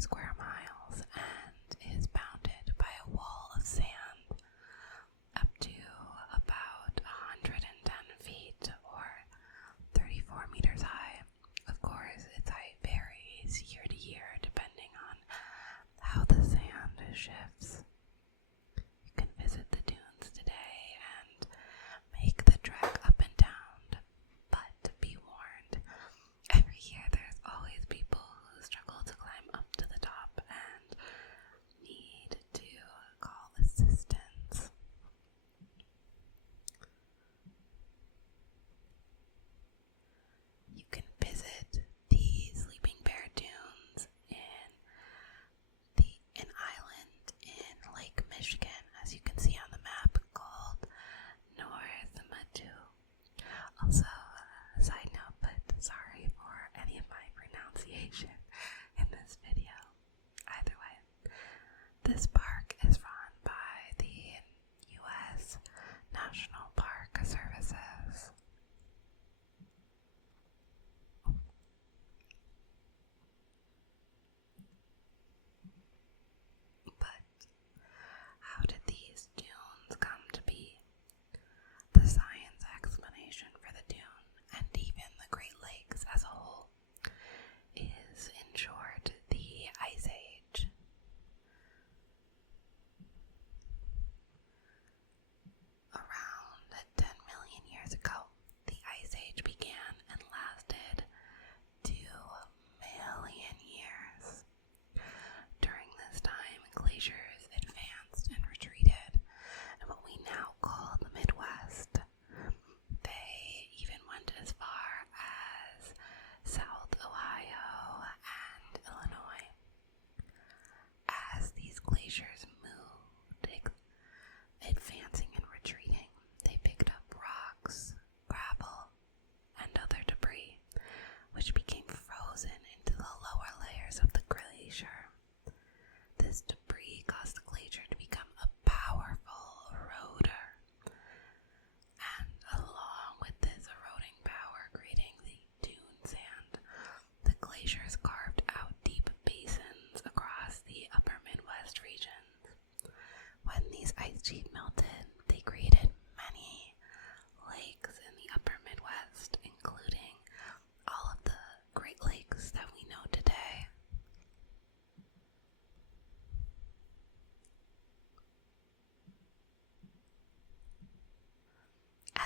square miles and is bounded by a wall of sand up to about 110 feet or 34 meters high. Of course, its height varies year to year depending on how the sand shifts. You can visit the dunes today and make the trek up and down, but be warned, every year there's always people who struggle to climb up to the top and need to call assistance. You can visit the Sleeping Bear Dunes in an island in Lake Michigan, as you can see on the map, called North Matu. Also, side note, but sorry for any of my pronunciation in this video. Either way, this park is run by the U.S. National Park Services. But how did these dunes come to be? The science explanation for the dune, and even the Great Lakes as a whole, is, in short, the Ice Age. Around 10 million years ago, the Ice Age began and lasted 2 million years. During this time, glaciers advanced and retreated in what we now call the Midwest. They even went as far as South Ohio and Illinois. As these glaciers moved, advancing and retreating, they picked up rocks, gravel, and other debris, which became frozen into the lower layers of the glacier. This debris caused the glacier to become a powerful eroder, and along with this eroding power creating the dune sand, the glaciers carved out deep basins across the upper Midwest regions. When these ice sheets melted, they created many lakes in the upper Midwest, including all of the Great Lakes that we know today.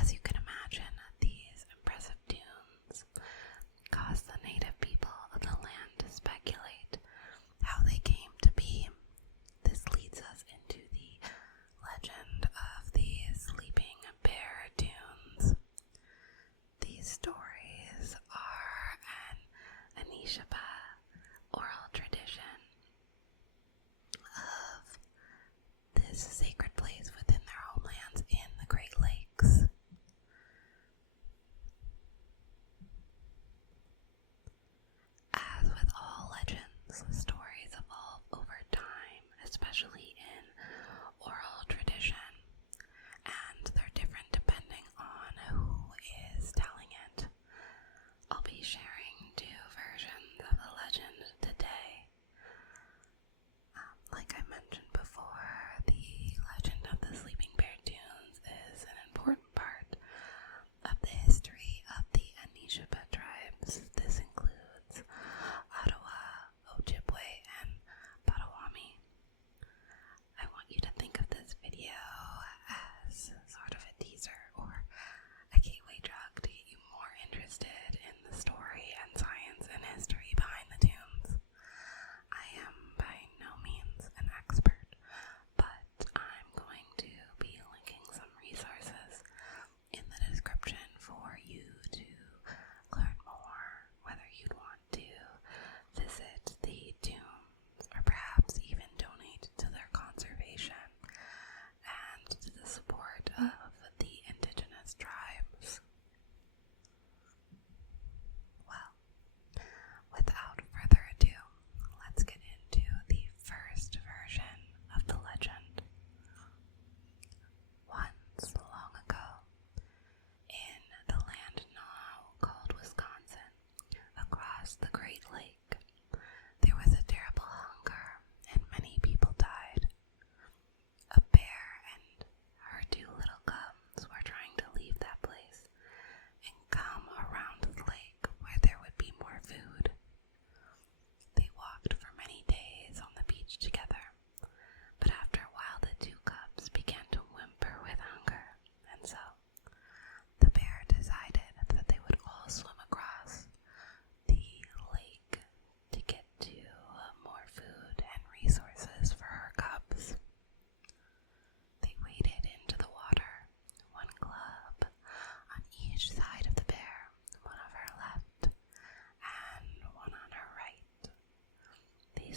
As you can imagine, these impressive dunes caused the native people of the land to speculate how they came to be. This leads us into the legend of the Sleeping Bear Dunes. These stories are an Anishinaabe oral tradition of this sacred place within their homelands in the Great Lakes.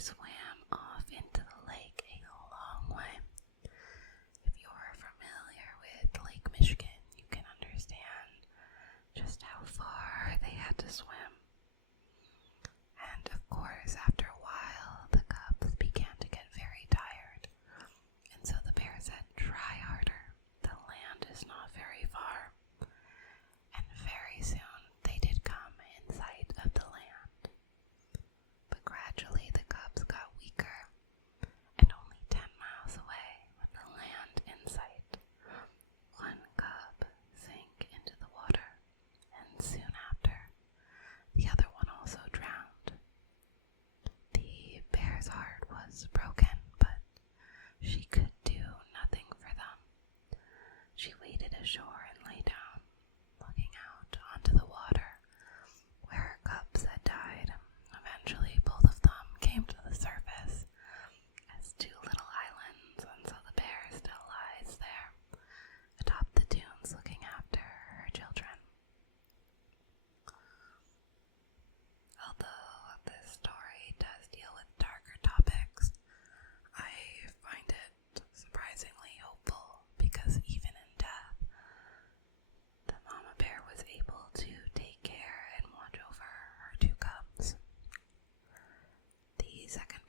swam off into the lake a long way. If you're familiar with Lake Michigan, you can understand just how far they had to swim. And of course, after a while, the cubs began to get very tired. And so the bear said, "Try harder. The land is not very far." And very soon they did come in sight of the land. But gradually the cubs got weaker, and only 10 miles away, with the land in sight, one cub sank into the water, and soon after, the other one also drowned. The bear's heart was broken, but she could do nothing for them. She waded ashore and lay down, looking out onto the water where her cubs had died. Eventually, both of them came to the surface as two little islands, and so the bear still lies there atop the dunes looking after her children. Although this story does deal with darker topics, I find it surprisingly hopeful because even in death, the mama bear was able to take care and watch over her two cubs. The second